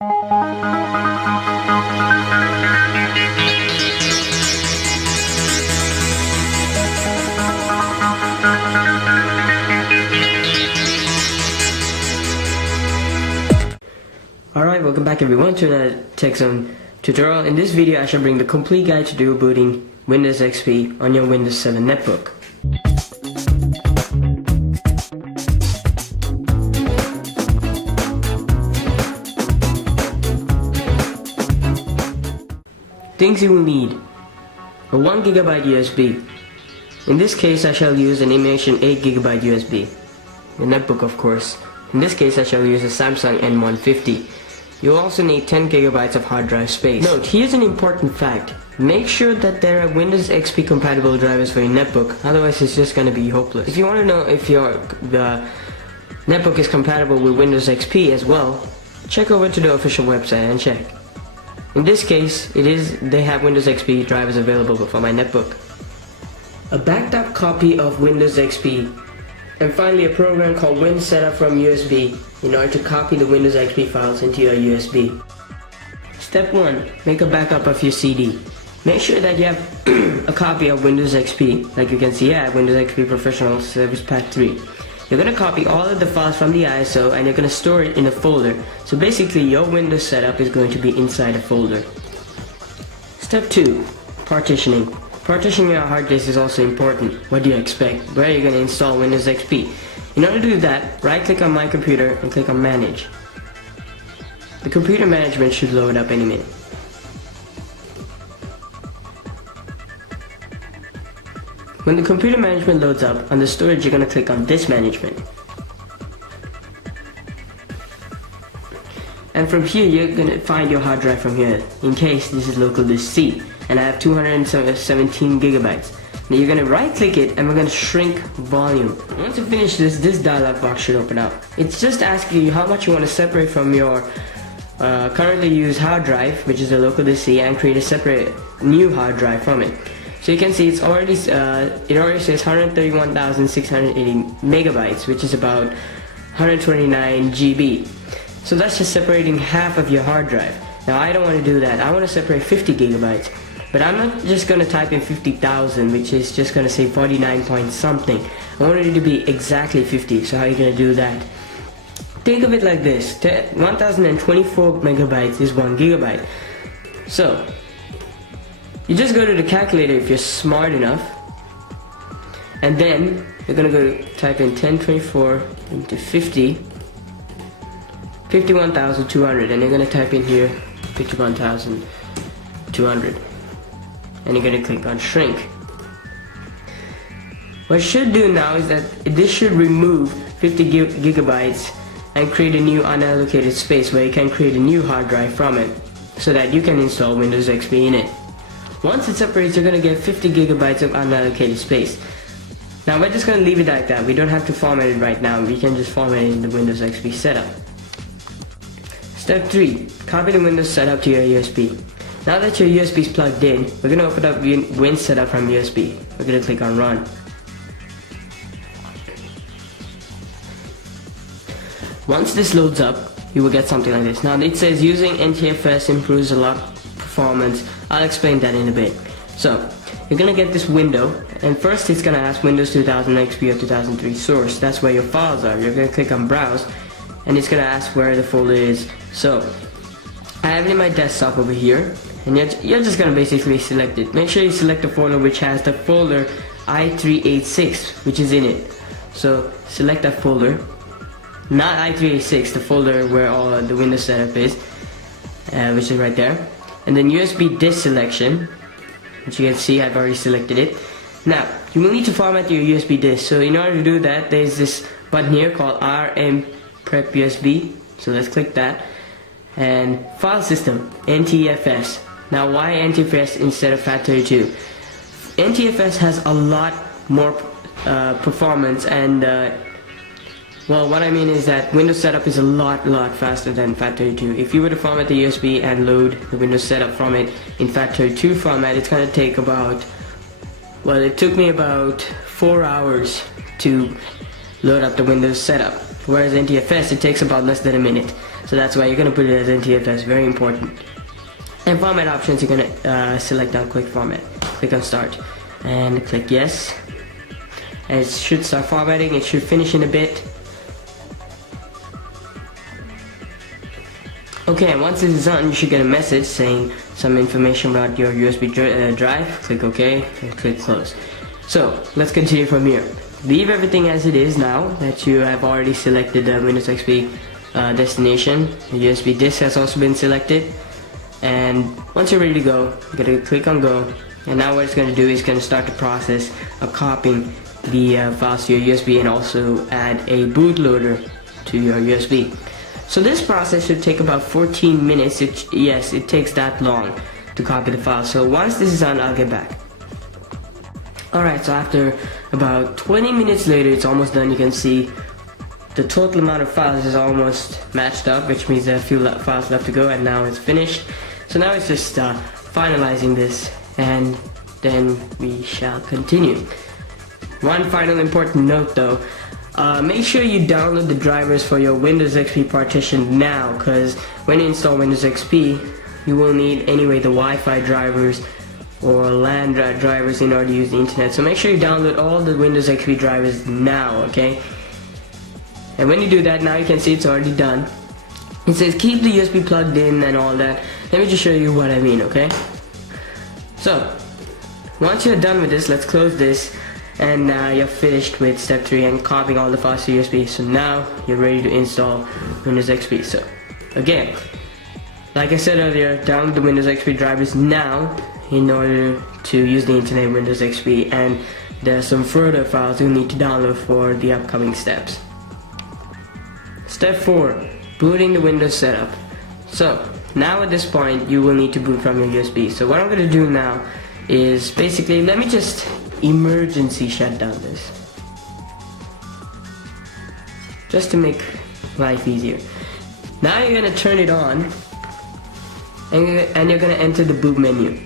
Alright, welcome back everyone to another Tech Zone tutorial. In this video I shall bring the complete guide to dual booting Windows XP on your Windows 7 netbook. Things you will need: a 1GB USB. In this case I shall use an Immersion 8GB USB. The netbook, of course. In this case I shall use a Samsung N150. You'll also need 10GB of hard drive space. Note, here's an important fact. Make sure that there are Windows XP compatible drivers for your netbook, otherwise it's just going to be hopeless. If you want to know if the netbook is compatible with Windows XP as well, check over to the official website and check. In this case, they have Windows XP drivers available for my netbook. A backed up copy of Windows XP, and finally a program called WinSetup from USB in order to copy the Windows XP files into your USB. Step 1. Make a backup of your CD. Make sure that you have a copy of Windows XP. Like you can see, I have Windows XP Professional Service Pack 3. You're going to copy all of the files from the ISO and you're going to store it in a folder. So basically your Windows setup is going to be inside a folder. Step 2. Partitioning. Partitioning your hard disk is also important. What do you expect? Where are you going to install Windows XP? In order to do that, right click on my computer and click on manage. The computer management should load up any minute. When the computer management loads up, on the storage you're going to click on disk management. And from here you're going to find your hard drive from here. In case this is local disk C, and I have 217 gigabytes. Now you're going to right click it and we're going to shrink volume. Once you finish this dialog box should open up. It's just asking you how much you want to separate from your currently used hard drive, which is a local disk C, and create a separate new hard drive from it. So you can see it already says 131,680 megabytes, which is about 129 GB. So that's just separating half of your hard drive. Now I don't want to do that. I want to separate 50 gigabytes. But I'm not just going to type in 50,000, which is just going to say 49 point something. I want it to be exactly 50. So how are you going to do that? Think of it like this. 1024 megabytes is 1 gigabyte. So you just go to the calculator if you're smart enough, and then you're going to go type in 1024 into 50, 51,200, and you're going to type in here 51,200. And you're going to click on shrink. What it should do now is that this should remove 50 gigabytes and create a new unallocated space where you can create a new hard drive from it so that you can install Windows XP in it. Once it separates, you're going to get 50 gigabytes of unallocated space. Now we're just going to leave it like that. We don't have to format it right now. We can just format it in the Windows XP setup. Step 3. Copy the Windows setup to your USB. Now that your USB is plugged in, we're going to open up WinSetup from USB. We're going to click on Run. Once this loads up, you will get something like this. Now it says using NTFS improves a lot performance. I'll explain that in a bit. So you're going to get this window, and first it's going to ask Windows 2000 XP or 2003 source. That's where your files are. You're going to click on Browse, and it's going to ask where the folder is. So I have it in my desktop over here. And you're just going to basically select it. Make sure you select the folder which has the folder i386 which is in it. So select that folder, not i386, the folder where all the Windows setup is, which is right there. And then USB disk selection, which you can see I've already selected it. Now you will need to format your USB disk. So in order to do that, there's this button here called RM Prep USB. So let's click that. And file system, NTFS. Now why NTFS instead of FAT32? NTFS has a lot more performance, and well, what I mean is that Windows setup is a lot faster than FAT32. If you were to format the USB and load the Windows setup from it in FAT32 format, it's going to take about, well, it took me about 4 hours to load up the Windows setup. Whereas NTFS, it takes about less than a minute. So that's why you're gonna put it as NTFS, very important. And format options, you're gonna select on quick format. Click on start and click yes. And it should start formatting, it should finish in a bit. Okay, and once this is done, you should get a message saying some information about your USB drive. Click OK and click close. So let's continue from here. Leave everything as it is now that you have already selected the Windows XP destination. The USB disk has also been selected. And once you're ready to go, you're going to click on go. And now what it's going to do is going to start the process of copying the files to your USB and also add a bootloader to your USB. So this process should take about 14 minutes. Yes, it takes that long to copy the file. So once this is done, I'll get back. Alright, so after about 20 minutes later, it's almost done. You can see the total amount of files is almost matched up, which means there are a few files left to go, and now it's finished. So now it's just finalizing this, and then we shall continue. One final important note though, make sure you download the drivers for your Windows XP partition now, because when you install Windows XP, you will need anyway the Wi-Fi drivers or LAN drivers in order to use the internet. So make sure you download all the Windows XP drivers now, okay? And when you do that, now you can see it's already done. It says keep the USB plugged in and all that. Let me just show you what I mean, okay? So, once you're done with this, let's close this. And now you're finished with step 3 and copying all the files to USB. So now you're ready to install Windows XP. So again, like I said earlier, download the Windows XP drivers now in order to use the internet Windows XP, and there are some further files you need to download for the upcoming steps. Step 4, booting the Windows setup. So now at this point you will need to boot from your USB. So what I'm going to do now is basically, let me just emergency shut down this, just to make life easier. Now you're going to turn it on, and you're going to enter the boot menu.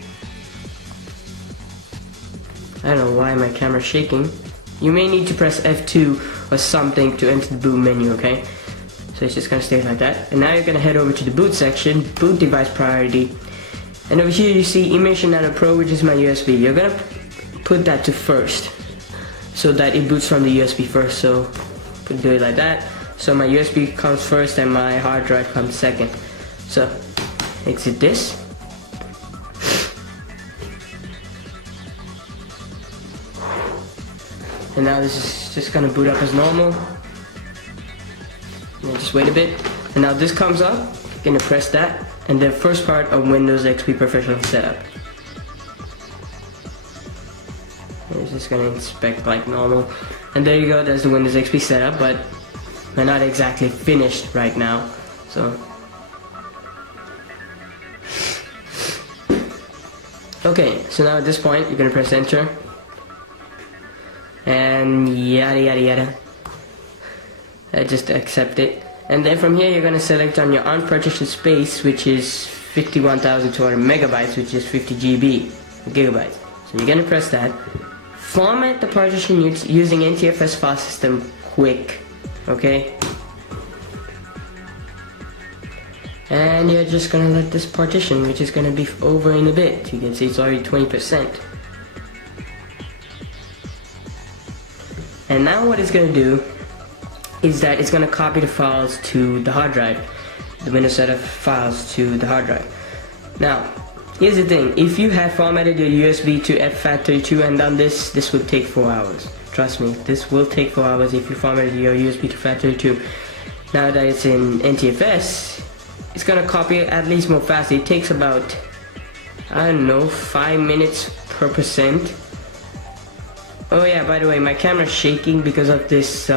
I don't know why my camera's shaking. You may need to press F2 or something to enter the boot menu, okay? So it's just going to stay like that. And now you're going to head over to the boot section, boot device priority. And over here you see Immersion Nano Pro, which is my USB. You're going to put that to first, so that it boots from the USB first. So do it like that. So my USB comes first and my hard drive comes second. So exit this. And now this is just gonna boot up as normal. And just wait a bit. And now this comes up. You're gonna press that, and the first part of Windows XP Professional Setup. It's just gonna inspect like normal. And there you go, there's the Windows XP setup, but we're not exactly finished right now. So okay, so now at this point you're gonna press enter. And yada yada yada. Just accept it. And then from here you're gonna select on your unpartitioned space, which is 51,200 megabytes, which is 50 gigabytes. So you're gonna press that. Format the partition using NTFS file system quick, okay? And you're just gonna let this partition, which is gonna be over in a bit. You can see it's already 20%. And now what it's gonna do is that it's gonna copy the files to the hard drive, the Windows setup files to the hard drive. Now, here's the thing, if you had formatted your USB to FAT32 and done this would take 4 hours. Trust me, this will take 4 hours if you formatted your USB to FAT32. Now that it's in NTFS, it's gonna copy it at least more fast. It takes about, I don't know, 5 minutes per percent. Oh yeah, by the way, my camera's shaking because of this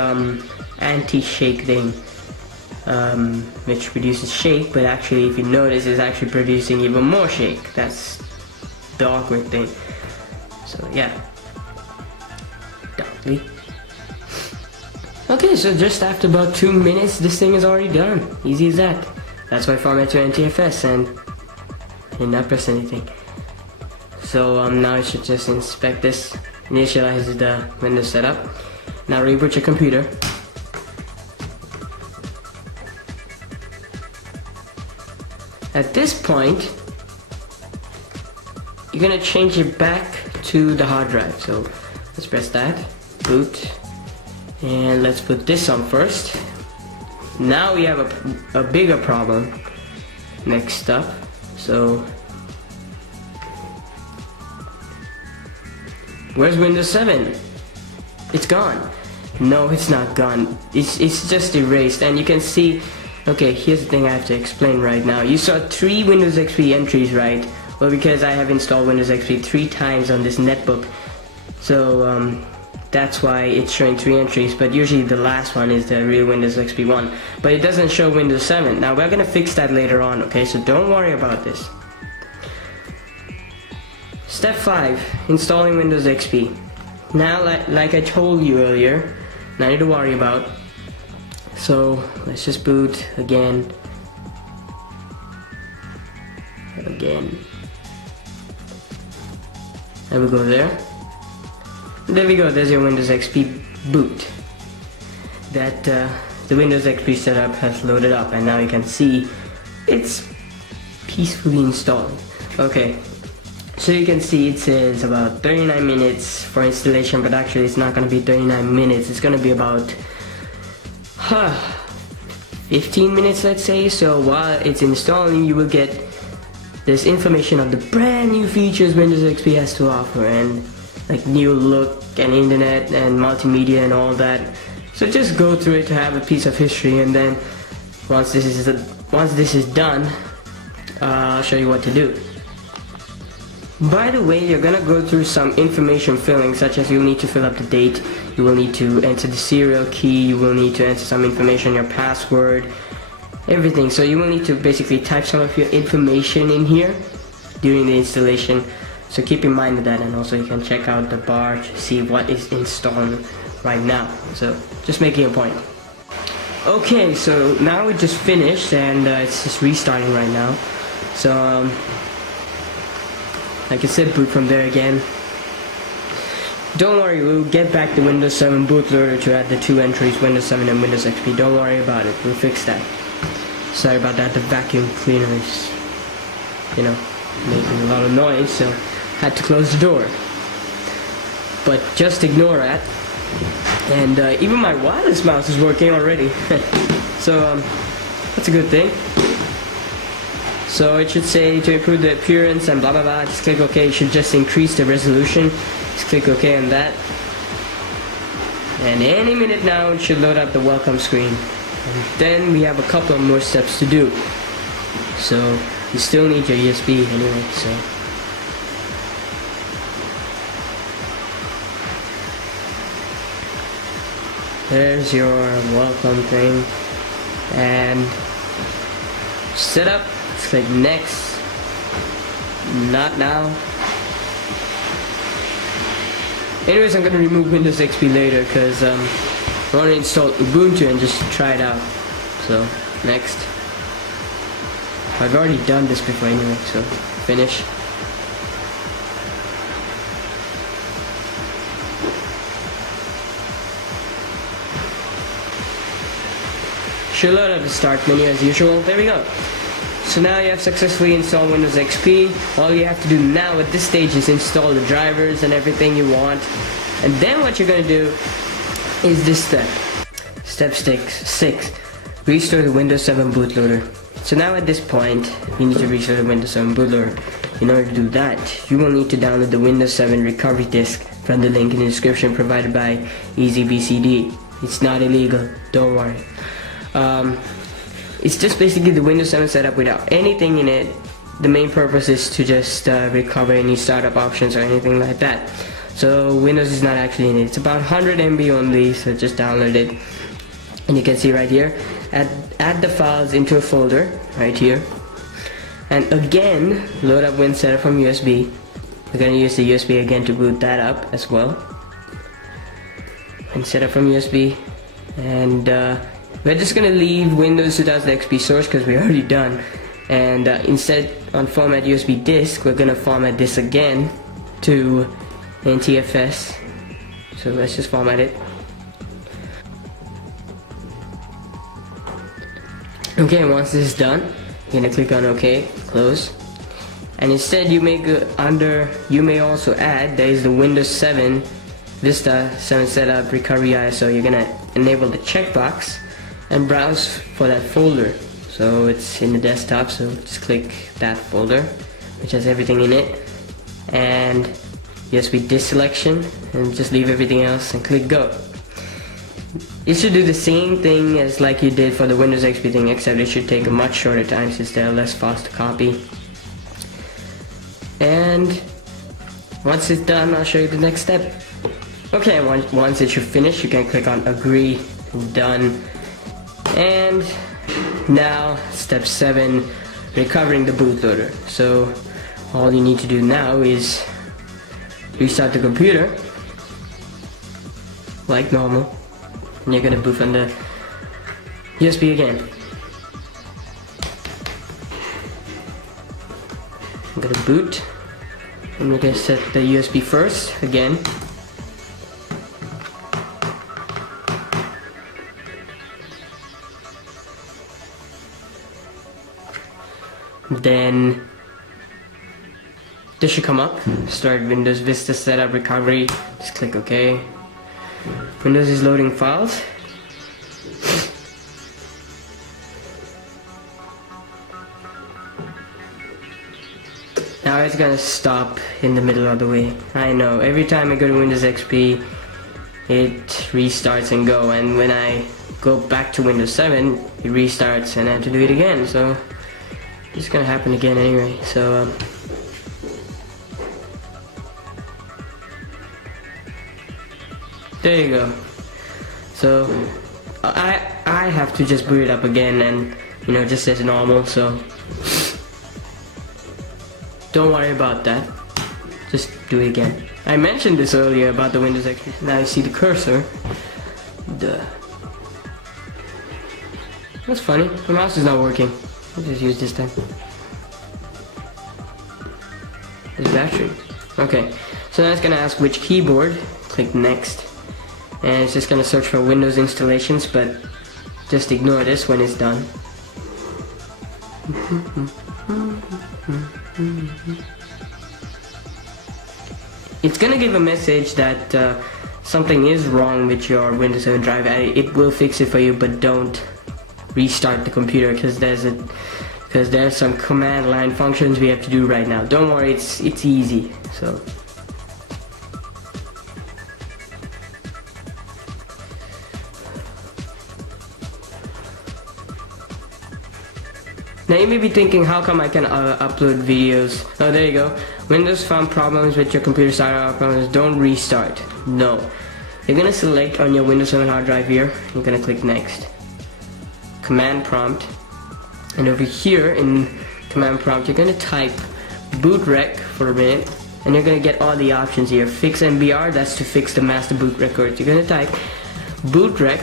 anti-shake thing, which produces shake, but actually if you notice it's actually producing even more shake. That's the awkward thing. So yeah, darkly. Okay, so just after about 2 minutes this thing is already done. Easy as that. That's why I format to NTFS and I did not press anything. So now you should just inspect this. Initialize the Windows setup. Now reboot your computer. At this point, you're gonna change it back to the hard drive. So let's press that, boot, and let's put this on first. Now we have a bigger problem next up. So where's Windows 7? It's gone. No, it's not gone. It's just erased, and you can see. Okay, here's the thing I have to explain right now. You saw 3 Windows XP entries, right? Well, because I have installed Windows XP 3 times on this netbook, so that's why it's showing 3 entries. But usually the last one is the real Windows XP 1, but it doesn't show Windows 7. Now we're gonna fix that later on. Okay, so don't worry about this. Step 5: installing Windows XP. Now, like I told you earlier, nothing to worry about. So let's just boot again. And we go there. There we go. There's your Windows XP boot. That the Windows XP setup has loaded up, and now you can see it's peacefully installed. Okay. So you can see it says about 39 minutes for installation, but actually it's not going to be 39 minutes. It's going to be about 15 minutes, let's say. So while it's installing, you will get this information of the brand new features Windows XP has to offer, and like new look and internet and multimedia and all that. So just go through it to have a piece of history, and then once this is done, I'll show you what to do. By the way, you're gonna go through some information filling, such as you'll need to fill up the date, you will need to enter the serial key, you will need to enter some information, your password, everything. So you will need to basically type some of your information in here during the installation. So keep in mind of that, and also you can check out the bar to see what is installed right now. So just making a point. Okay, so now we just finished, and it's just restarting right now. So like I said, boot from there again. Don't worry, we'll get back the Windows 7 bootloader to add the 2 entries, Windows 7 and Windows XP. Don't worry about it, we'll fix that. Sorry about that, the vacuum cleaner is, making a lot of noise, so had to close the door. But just ignore that. And even my wireless mouse is working already. So that's a good thing. So it should say to improve the appearance and blah blah blah. Just click OK. It should just increase the resolution. Just click OK on that. And any minute now it should load up the welcome screen. And then we have a couple of more steps to do. So you still need your USB anyway. So there's your welcome thing. And set up. Let's click next. Not now. Anyways, I'm gonna remove Windows XP later because I want to install Ubuntu and just try it out. So next. I've already done this before anyway, so finish. Should load up the start menu as usual. There we go. So now you have successfully installed Windows XP. All you have to do now at this stage is install the drivers and everything you want. And then what you're going to do is this step. Step 6. Restore the Windows 7 bootloader. So now at this point, you need to restore the Windows 7 bootloader. In order to do that, you will need to download the Windows 7 recovery disk from the link in the description provided by EasyBCD. It's not illegal, don't worry. It's just basically the Windows 7 setup without anything in it. The main purpose is to just recover any startup options or anything like that. So Windows is not actually in it. It's about 100 MB only, so just download it. And you can see right here, add the files into a folder right here. And again, load up WinSetup from USB. We're going to use the USB again to boot that up as well. WinSetup from USB. And we're just going to leave Windows 2000 XP source because we're already done. And instead on format USB disk, we're going to format this again to NTFS. So let's just format it. Okay, once this is done, You're gonna click on OK, close. And instead you may go under, you may also add, there is the Windows 7 Vista 7 Setup Recovery ISO. You're gonna enable the checkbox and browse for that folder. So it's in the desktop, so just click that folder, which has everything in it. And USB disk selection, and just leave everything else and click go. It should do the same thing as like you did for the Windows XP thing, except it should take a much shorter time since they're less fast to copy. And once it's done, I'll show you the next step. Okay, once it should finish, you can click on agree, done. And now step 7, recovering the bootloader. So all you need to do now is restart the computer like normal, and you're gonna boot from the USB again. I'm gonna boot. I'm gonna set the USB first again. Then this should come up. Start Windows Vista Setup Recovery. Just click OK. Windows is loading files. Now it's gonna stop in the middle of the way. I know, every time I go to Windows XP it restarts and go, and when I go back to Windows 7 it restarts and I have to do it again, so it's gonna happen again anyway. So there you go. So I have to just boot it up again, and you know, just as normal, so don't worry about that. Just do it again. I mentioned this earlier about the Windows XP. Now you see the cursor. That's funny. The mouse is not working. I'll just use this time. This battery. Okay. So now it's gonna ask which keyboard. Click next. And it's just gonna search for Windows installations, but just ignore this when it's done. It's gonna give a message that something is wrong with your Windows 7 drive, and it will fix it for you, but don't restart the computer because there's some command line functions we have to do right now. Don't worry, it's easy. So now you may be thinking, how come I can upload videos? Oh, there you go. Windows found problems with your computer started out problems. Don't restart. No. You're gonna select on your Windows 7 hard drive here. You're gonna click next. Command prompt. And over here in command prompt, you're gonna type bootrec for a minute. And you're gonna get all the options here. Fix MBR, that's to fix the master boot record. You're gonna type bootrec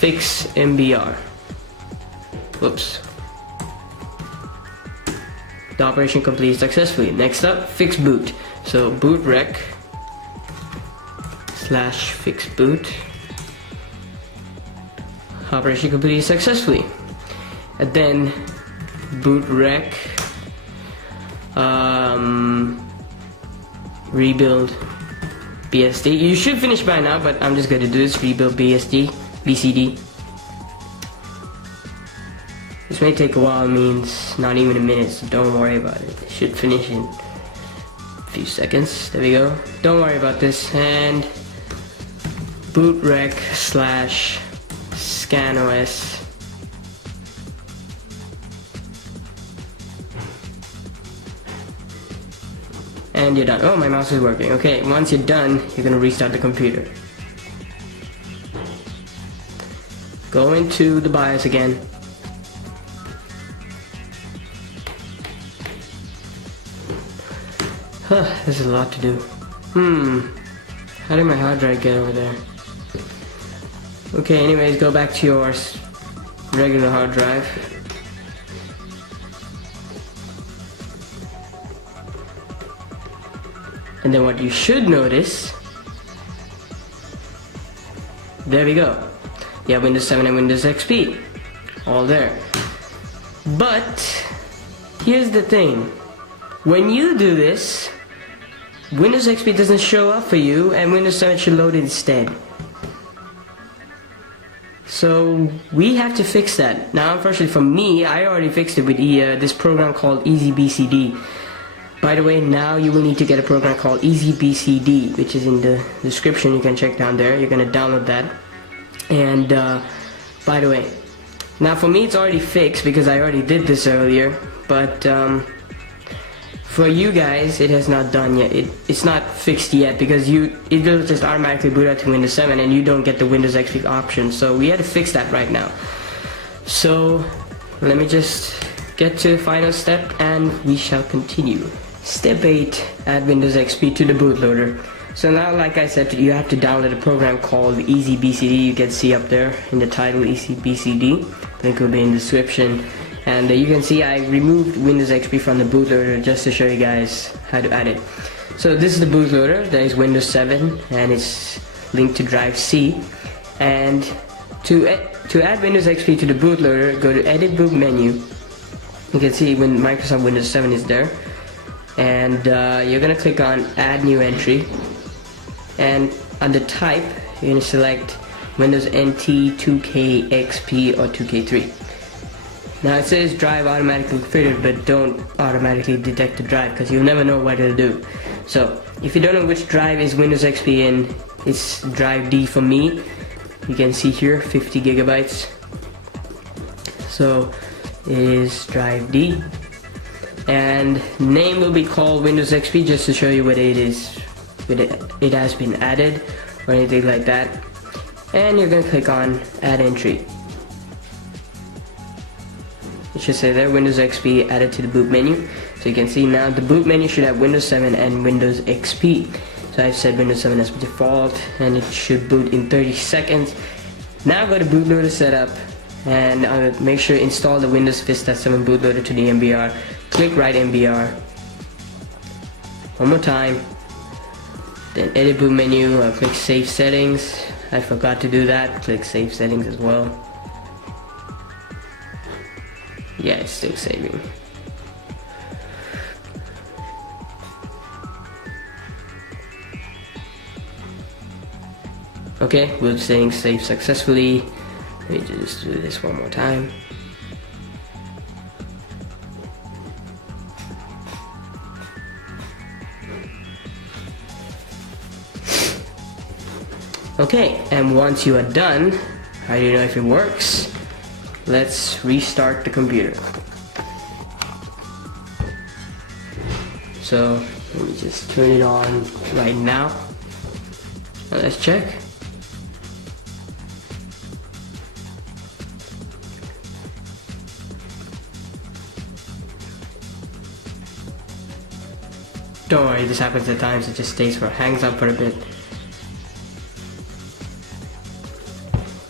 fix MBR. Whoops. The operation completed successfully. Next up, fix boot. So bootrec /fix boot. Operation completed successfully. And then bootrec rebuild BSD. You should finish by now, but I'm just going to do this. Rebuild BCD. This may take a while, means not even a minute, so don't worry about it. It should finish in a few seconds. There we go. Don't worry about this. And bootrec /scanOS. And you're done. Oh, my mouse is working. Okay, once you're done, you're gonna restart the computer. Go into the BIOS again. This is a lot to do. How did my hard drive get over there? Okay, anyways, go back to your regular hard drive. And then what you should notice, there we go. You have Windows 7 and Windows XP, all there. But here's the thing, when you do this, Windows XP doesn't show up for you and Windows 7 should load instead. So we have to fix that. Now unfortunately for me, I already fixed it with this program called EasyBCD. By the way, now you will need to get a program called EasyBCD, which is in the description. You can check down there. You're going to download that. And by the way, now for me it's already fixed because I already did this earlier. But for you guys, it has not done yet. It's not fixed yet because it will just automatically boot out to Windows 7 and you don't get the Windows XP option. So we had to fix that right now. So let me just get to the final step and we shall continue. Step 8, add Windows XP to the bootloader. So now, like I said, you have to download a program called EasyBCD. You can see up there in the title, EasyBCD. Link will be in the description. And you can see I removed Windows XP from the bootloader just to show you guys how to add it. So this is the bootloader. There is Windows 7 and it's linked to drive C. And to add Windows XP to the bootloader, go to Edit Boot menu. You can see when Microsoft Windows 7 is there. And you're going to click on Add New Entry. And under Type, you're going to select Windows NT 2K XP or 2K3. Now it says drive automatically configured, but don't automatically detect the drive because you'll never know what it'll do. So if you don't know which drive is Windows XP in, it's drive D for me. You can see here 50 gigabytes. So it is drive D. And name will be called Windows XP just to show you what it is, it has been added or anything like that. And you're going to click on Add Entry. It should say there Windows XP added to the boot menu. So you can see now the boot menu should have Windows 7 and Windows XP. So I've set Windows 7 as default and it should boot in 30 seconds. Now go to bootloader setup and make sure install the Windows Vista 7 bootloader to the MBR. Click Write MBR. One more time. Then edit boot menu, click Save Settings. I forgot to do that. Click Save Settings as well. Yeah, it's still saving. Okay, we're saying save successfully. Let me just do this one more time. Okay, and once you are done, how do you know if it works? Let's restart the computer. So let me just turn it on right now. Now let's check. Don't worry, this happens at times. It just hangs up for a bit.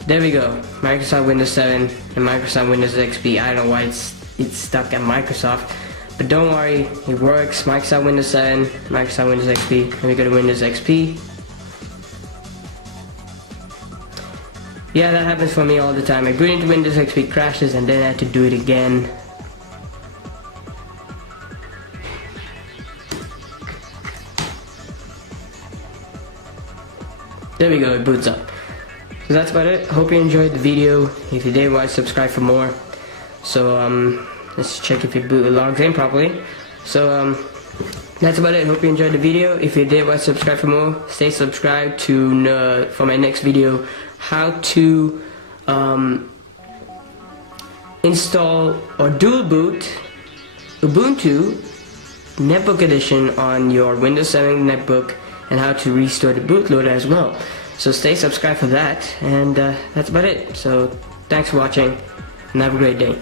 There we go, Microsoft Windows 7 and Microsoft Windows XP. I don't know why it's stuck at Microsoft, but don't worry, it works. Microsoft Windows 7, Microsoft Windows XP. Let me go to Windows XP. Yeah, that happens for me all the time. I boot into Windows XP, crashes, and then I have to do it again. There we go, it boots up. So that's about it. Hope you enjoyed the video. If you did, why subscribe for more. So let's check if it logs in properly. So that's about it. Hope you enjoyed the video. If you did, why subscribe for more. Stay subscribed to for my next video, how to install or dual boot Ubuntu Netbook edition on your Windows 7 Netbook, and how to restore the bootloader as well. So stay subscribed for that, and that's about it. So thanks for watching and have a great day.